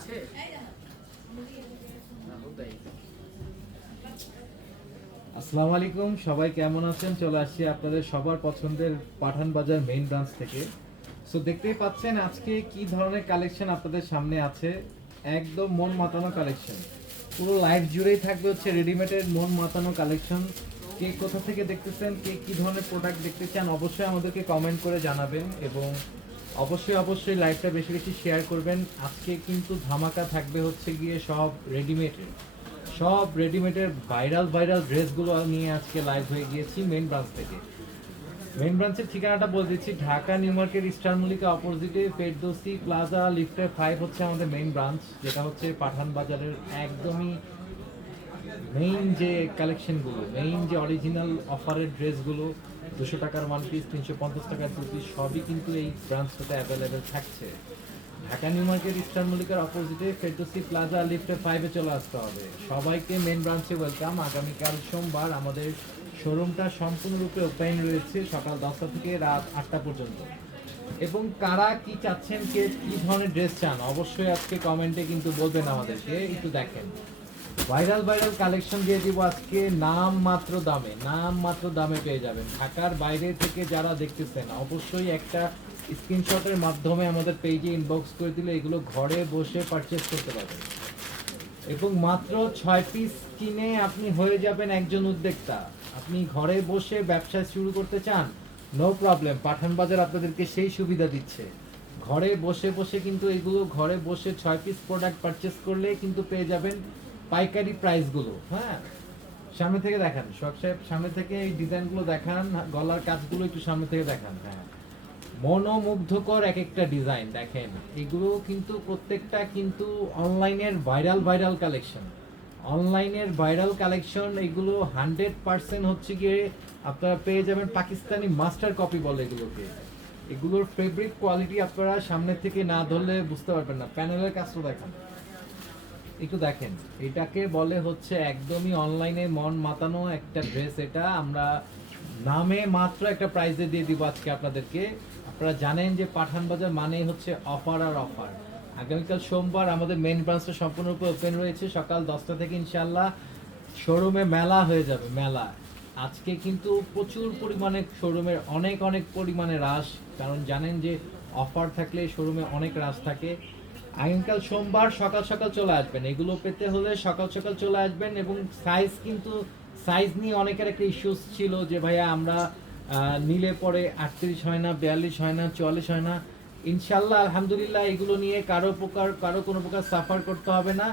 চলছে আসসালামু আলাইকুম সবাই কেমন আছেন? চলে আসছি আপনাদের সবার পছন্দের পাঠান বাজার মেইন ব্রাঞ্চ থেকে। সো দেখতেই পাচ্ছেন আজকে কি ধরনের কালেকশন আপনাদের সামনে আছে? একদম মন মাতানো কালেকশন পুরো লাইফ জুড়েই থাকবে হচ্ছে রেডিমেডের মন মাতানো কালেকশন কে কোথা থেকে দেখতেছেন কে কি ধরনের প্রোডাক্ট দেখতে চান অবশ্যই আমাদেরকে কমেন্ট করে জানাবেন এবং অবশ্যই অবশ্যই লাইভটা বেশি বেশি শেয়ার করবেন। আজকে কিন্তু ধামাকা থাকবে হচ্ছে গিয়ে সব রেডিমেডের সব রেডিমেডের ভাইরাল ভাইরাল ড্রেসগুলো নিয়ে আজকে লাইভ হয়ে গিয়েছি মেন ব্রাঞ্চ থেকে। মেন ব্রাঞ্চের ঠিকানাটা বলে দিচ্ছি, Dhaka new market star Mallika অপোজিটে ফেরদৌসি প্লাজা লিফটের ফাইভ হচ্ছে আমাদের মেইন ব্রাঞ্চ যেটা হচ্ছে পাঠান বাজারের একদমই মেইন যে কালেকশনগুলো মেইন যে অরিজিনাল অফারের ড্রেসগুলো দুশো টাকার ওয়ান পিস তিনশো পঞ্চাশ টাকার দু পিস সবই কিন্তু এই ব্রাঞ্চটাতে অ্যাভেলেবেল থাকছে। ঢাকা নিউ মার্কেট ইস্টার্ন মল্লিকার অপোজিটে ফেরদৌসি প্লাজা লিফটে ফাইভে চলে আসতে হবে। সবাইকে মেন ব্রাঞ্চে ওয়েলকাম আগামীকাল সোমবার আমাদের শোরুমটা সম্পূর্ণরূপে ওপেন রয়েছে সকাল দশটা থেকে রাত আটটা পর্যন্ত। এবং কারা কি চাচ্ছেন, কে কি ধরনের ড্রেস চান, অবশ্যই আজকে কমেন্টে কিন্তু বলবেন আমাদেরকে। একটু দেখেন। ভাইরাল ভাইরাল কালেকশন দিয়ে দিব আজকে নাম মাত্র দামে, নাম মাত্র দামে পেয়ে যাবেন। ঢাকার বাইরে থেকে যারা দেখতেছেন, অবশ্যই একটা স্ক্রিনশটের মাধ্যমে আমাদের পেজে ইনবক্স করে দিলে এগুলো ঘরে বসে পারচেস করতে পারবেন। এবং মাত্র ছয় পিস কিনে আপনি হয়ে যাবেন একজন উদ্যোক্তা। আপনি ঘরে বসে ব্যবসা শুরু করতে চান নো প্রবলেম পাঠান বাজার আপনাদেরকে সেই সুবিধা দিচ্ছে। ঘরে বসে বসে কিন্তু এগুলো ঘরে বসে ছয় পিস প্রোডাক্ট পারচেস করলে কিন্তু পেয়ে যাবেন পাইকারি প্রাইসগুলো হ্যাঁ? সামনে থেকে দেখান, সব সাহেব সামনে থেকে এই ডিজাইনগুলো দেখান, গলার কাজগুলো একটু সামনে থেকে দেখান হ্যাঁ। মনোমুগ্ধকর এক একটা ডিজাইন দেখেন, এগুলো কিন্তু প্রত্যেকটা কিন্তু অনলাইনের ভাইরাল ভাইরাল কালেকশন। অনলাইনের ভাইরাল কালেকশন, এগুলো হান্ড্রেড পার্সেন্ট হচ্ছে গিয়ে আপনারা পেয়ে যাবেন পাকিস্তানি মাস্টার কপি বলে এগুলোকে। এগুলোর ফেব্রিক কোয়ালিটি আপনারা সামনে থেকে না ধরলে বুঝতে পারবেন না। প্যানেলের কাজটা দেখান। একটু দেখেন, এটাকে বলে হচ্ছে একদমই অনলাইনে মন মাতানো একটা ড্রেস এটা আমরা নামে মাত্র একটা প্রাইজে দিয়ে দিব আজকে আপনাদেরকে। আপনারা জানেন যে পাঠান বাজার মানেই হচ্ছে অফার আর অফার আগামীকাল সোমবার আমাদের মেন ব্রাঞ্চটা সম্পূর্ণরূপে ওপেন রয়েছে, সকাল দশটা থেকে ইনশাল্লাহ শোরুমে মেলা হয়ে যাবে, মেলা। আজকে কিন্তু প্রচুর পরিমাণে শোরুমের অনেক অনেক পরিমাণে হ্রাস কারণ জানেন যে অফার থাকলে শোরুমে অনেক হ্রাস থাকে। আগামীকাল সোমবার সকাল সকাল চলে আসবেন। এগুলো পেতে হলে সকাল সকাল চলে আসবেন এবং সাইজ কিন্তু সাইজ নিয়ে অনেকের একটা ইস্যুস ছিল যে, ভাইয়া, আমরা নিলে পরে আটত্রিশ হয় না, বিয়াল্লিশ হয় না, চুয়াল্লিশ হয় না। ইনশাল্লাহ, আলহামদুলিল্লাহ, এগুলো নিয়ে কারও প্রকার কারও কোনো প্রকার সাফার করতে হবে না।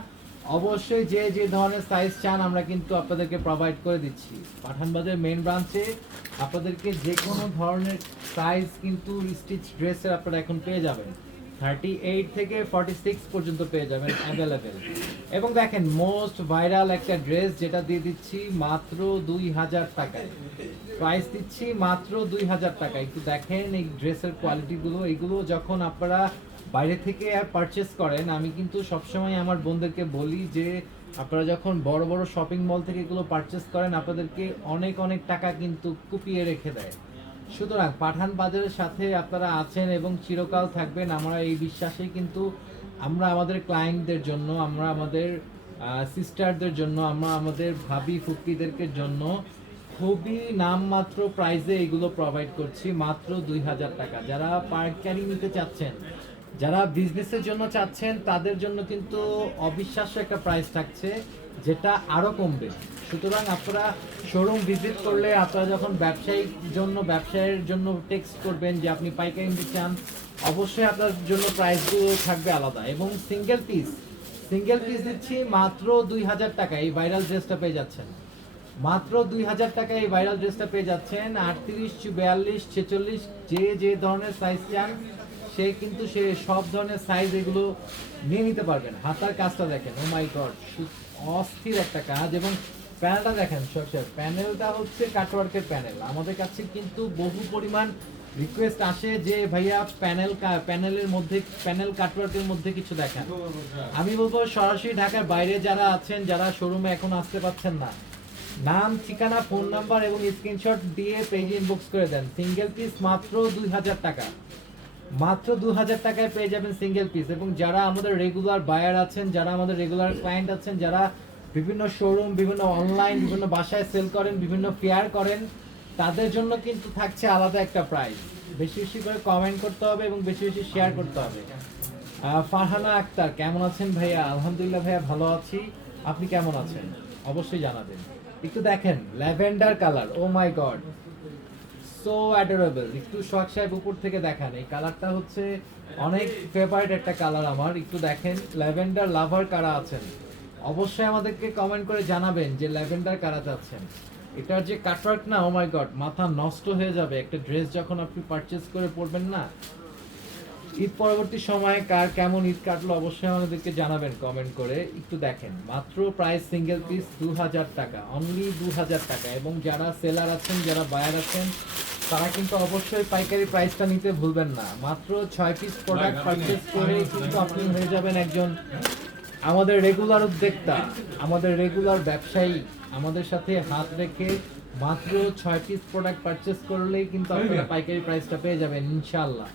অবশ্যই যে যে ধরনের সাইজ চান, আমরা কিন্তু আপনাদেরকে প্রোভাইড করে দিচ্ছি। পাঠানবাজার মেন ব্রাঞ্চে আপনাদেরকে যে কোনো ধরনের সাইজ কিন্তু স্টিচ ড্রেসের আপনারা এখন পেয়ে যাবেন। থার্টি এইট থেকে ফর্টি সিক্স পর্যন্ত পেয়ে যাবেন অ্যাভেলেবেল এবং দেখেন মোস্ট ভাইরাল একটা ড্রেস যেটা দিয়ে দিচ্ছি মাত্র দুই হাজার টাকায়। প্রাইস দিচ্ছি মাত্র দুই হাজার টাকা একটু দেখেন এই ড্রেসের কোয়ালিটিগুলো এগুলো যখন আপনারা বাইরে থেকে পারচেস করেন, আমি কিন্তু সবসময় আমার বোনদেরকে বলি যে, আপনারা যখন বড় বড় শপিং মল থেকে এগুলো পারচেস করেন, আপনাদেরকে অনেক অনেক টাকা কিন্তু কুপিয়ে রেখে দেয়। সুতরাং পাঠান বাজারের সাথে আপনারা আছেন এবং চিরকাল থাকবেন, আমরা এই বিশ্বাসে কিন্তু আমরা আমাদের ক্লায়েন্টদের জন্য, আমরা আমাদের সিস্টারদের জন্য, আমরা আমাদের ভাবি ফুকিদেরকে জন্য খুবই নামমাত্র প্রাইজে এগুলো প্রোভাইড করছি, মাত্র দুই হাজার টাকা। যারা পাইকারি নিতে চাচ্ছেন যারা বিজনেসের জন্য চাচ্ছেন, তাদের জন্য কিন্তু অবিশ্বাস্য একটা প্রাইস থাকছে, যেটা আরও কমবে। সুতরাং আপনারা শোরুম ভিজিট করলে আপনারা যখন ব্যবসায়িক জন্য, ব্যবসায়ের জন্য টেক্সট করবেন যে আপনি পাইকারি নিতে চান, অবশ্যই আপনার জন্য প্রাইসগুলো থাকবে আলাদা। এবং সিঙ্গেল পিস সিঙ্গেল পিস দিচ্ছি মাত্র দুই হাজার টাকা, এই ভাইরাল ড্রেসটা পেয়ে যাচ্ছেন। মাত্র দুই হাজার টাকায় এই ভাইরাল ড্রেসটা পেয়ে যাচ্ছেন, আটত্রিশ, বিয়াল্লিশ, ছেচল্লিশ, যে যে ধরনের সাইজ চান সে কিন্তু সে সব ধরনের সাইজ এগুলো নিয়ে নিতে পারবেন। হাতার কাজটা দেখেন ও মাই গড অস্থির একটা কাজ এবং প্যানেলটা দেখেন সব প্যানেলটা হচ্ছে কাটওয়ার্কের প্যানেল আমাদের কাছে কিন্তু বহু পরিমাণ রিকোয়েস্ট আসে যে ভাইয়া প্যানেল প্যানেলের মধ্যে প্যানেল কাটওয়ার্কের মধ্যে কিছু দেখান। আমি বলব সরাসরি ঢাকার বাইরে যারা আছেন যারা শোরুমে এখন আসতে পারছেন না নাম ঠিকানা ফোন নাম্বার এবং স্ক্রিনশট দিয়ে পেজে ইনবক্স করে দেন। সিঙ্গেল পিস মাত্র দুই হাজার টাকা। মাত্র দু হাজার টাকায় পেয়ে যাবেন সিঙ্গেল পিস এবং যারা আমাদের রেগুলার বায়ার আছেন, যারা আমাদের রেগুলার ক্লায়েন্ট আছেন, যারা বিভিন্ন শোরুম বিভিন্ন অনলাইন বিভিন্ন বাসায় সেল করেন, বিভিন্ন ফেয়ার করেন, তাদের জন্য কিন্তু থাকছে আলাদা একটা প্রাইস বেশি বেশি করে কমেন্ট করতে হবে এবং বেশি বেশি শেয়ার করতে হবে। ফারহানা আক্তার, কেমন আছেন ভাইয়া? আলহামদুলিল্লাহ ভাইয়া ভালো আছি। আপনি কেমন আছেন? অবশ্যই জানাবেন। একটু দেখেন, lavender colour oh my god so adorable একটু শখ সাহেব উপর থেকে দেখান। এই কালারটা হচ্ছে অনেক ফেভারিট একটা কালার আমার। একটু দেখেন, ল্যাভেন্ডার লাভার কারা আছেন? অবশ্যই আমাদেরকে কমেন্ট করে জানাবেন যে ল্যাভেন্ডার কারা চাচ্ছেন এটার যে কাটওয়ার্ক না ও মাই গড মাথা নষ্ট হয়ে যাবে। একটা ড্রেস যখন আপনি পারচেস করে পরবেন না ঈদ পরবর্তী সময়ে কার কেমন ঈদ কাটলো অবশ্যই আমাদেরকে জানাবেন কমেন্ট করে। একটু দেখেন মাত্র প্রাইস সিঙ্গেল পিস দু হাজার টাকা অনলি দু হাজার টাকা। এবং যারা সেলার আছেন যারা বায়ার আছেন তারা কিন্তু অবশ্যই পাইকারি প্রাইসটা নিতে ভুলবেন না। মাত্র ছয় পিস প্রোডাক্ট পারচেজ করে কিন্তু আপনি হয়ে যাবেন একজন আমাদের রেগুলার উদ্যোক্তা আমাদের রেগুলার ব্যবসায়ী। আমাদের সাথে হাত রেখে মাত্র ছয় পিস প্রোডাক্ট পারচেজ করলেই কিন্তু আপনারা পাইকারি প্রাইসটা পেয়ে যাবেন ইনশাআল্লাহ।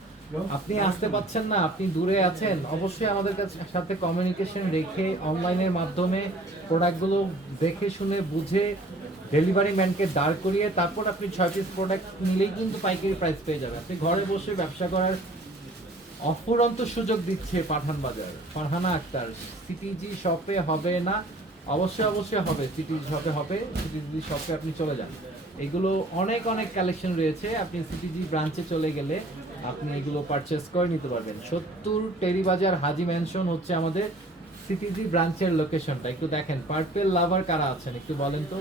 আপনি আসতে পাচ্ছেন না, আপনি দূরে আছেন, অবশ্যই আমাদের কাছে সাথে কমিউনিকেশন রেখে অনলাইনের মাধ্যমে প্রোডাক্টগুলো দেখে শুনে বুঝে ডেলিভারি ম্যানকে দাঁড় করিয়ে তারপর আপনি ছয় পিস প্রোডাক্ট নিলেই কিন্তু পাইকারি প্রাইস পেয়ে যাবেন আপনি ঘরে বসে ব্যবসা করার অফুরন্ত সুযোগ দিচ্ছে পাঠান বাজার। ফারহানা আক্তার সিটিজি শপে হবে না? অবশ্যই অবশ্যই হবে সিটিজি শপে হবে সিটিজি শপে আপনি চলে যান। এগুলো অনেক অনেক কালেকশন রয়েছে। আপনি সিটিজি ব্রাঞ্চে চলে গেলে আপনি এগুলো পারচেস করে নিতে পারবেন। সত্তর টেরি বাজার হাজি ম্যানশন হচ্ছে আমাদের সিটিজি ব্রাঞ্চের লোকেশনটা একটু দেখেন পার্পেল লাভার কারা আছেন? একটু বলেন তো।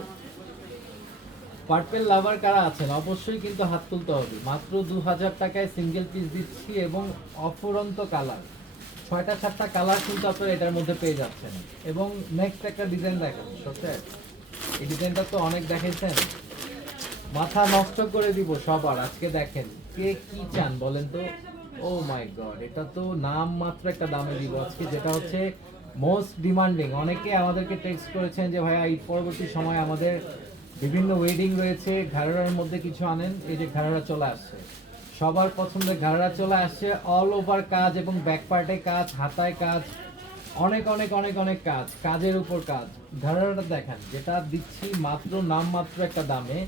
পার্পেল লাভার কারা আছেন? অবশ্যই কিন্তু হাত তুলতে হবে। মাত্র দু হাজার টাকায় সিঙ্গেল পিস দিচ্ছি এবং অফুরন্ত কালার ছয়টা, সাতটা কালার কিন্তু আপনারা এটার মধ্যে পেয়ে যাচ্ছেন। এবং নেক্সট একটা ডিজাইন দেখেন সত্যি এই ডিজাইনটা তো অনেক দেখেছেন মাথা নষ্ট করে দিব সবার। আজকে দেখেন কে কি চান বলেন তো? ও মাই গড এটা তো নাম মাত্র একটা দামে দিব আজকে, যেটা হচ্ছে মোস্ট ডিমান্ডিং অনেকে আমাদেরকে টেক্সট করেছেন যে, ভাইয়া ঈদ পরবর্তী সময় আমাদের বিভিন্ন ওয়েডিং রয়েছে, ঘাড়ার মধ্যে কিছু আনেন। এই যে ঘাড়া চলে আসছে। সবার পছন্দের ঘাড়া চলে আসছে অল ওভার কাজ এবং ব্যাক পার্টে কাজ, হাতায় কাজ, অনেক অনেক অনেক অনেক কাজ, কাজের উপর কাজ। ঘাড়াটা দেখেন, যেটা দিচ্ছি মাত্র, নাম মাত্র একটা দামে।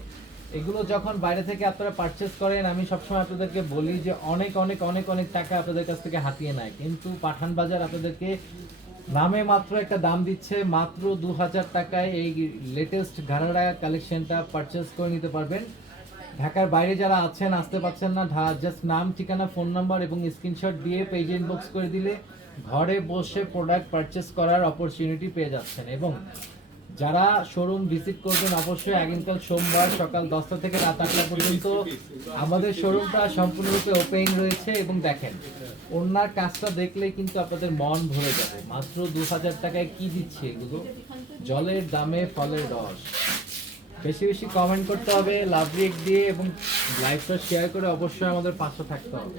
এগুলো যখন বাইরে থেকে আপনারা পারচেস করেন, আমি সবসময় আপনাদেরকে বলি যে অনেক অনেক অনেক অনেক টাকা আপনাদের কাছ থেকে হাতিয়ে নেয়। কিন্তু পাঠান বাজার আপনাদেরকে নামে মাত্র একটা দাম দিচ্ছে, মাত্র দু হাজার টাকায় এই লেটেস্ট ঘাড়ারা কালেকশনটা পারচেস করে নিতে পারবেন। ঢাকার বাইরে যারা আছেন, আসতে পারছেন না জাস্ট নাম, ঠিকানা ফোন নাম্বার এবং স্ক্রিনশট দিয়ে পেজ ইনবক্স করে দিলে ঘরে বসে প্রোডাক্ট পারচেস করার অপরচুনিটি পেয়ে যাচ্ছেন। এবং যারা শোরুম ভিজিট করবেন অবশ্যই আগামীকাল সোমবার সকাল দশটা থেকে রাত আটটা পর্যন্ত আমাদের শোরুমটা সম্পূর্ণরূপে ওপেন রয়েছে এবং দেখেন, ওনার কাজটা দেখলেই কিন্তু আপনাদের মন ভরে যাবে। মাত্র দু হাজার টাকায় কি দিচ্ছে এগুলো? জলের দামে ফলের রস। বেশি বেশি কমেন্ট করতে হবে, লাভ রেক দিয়ে এবং লাইভটা শেয়ার করে অবশ্যই আমাদের পাশে থাকতে হবে।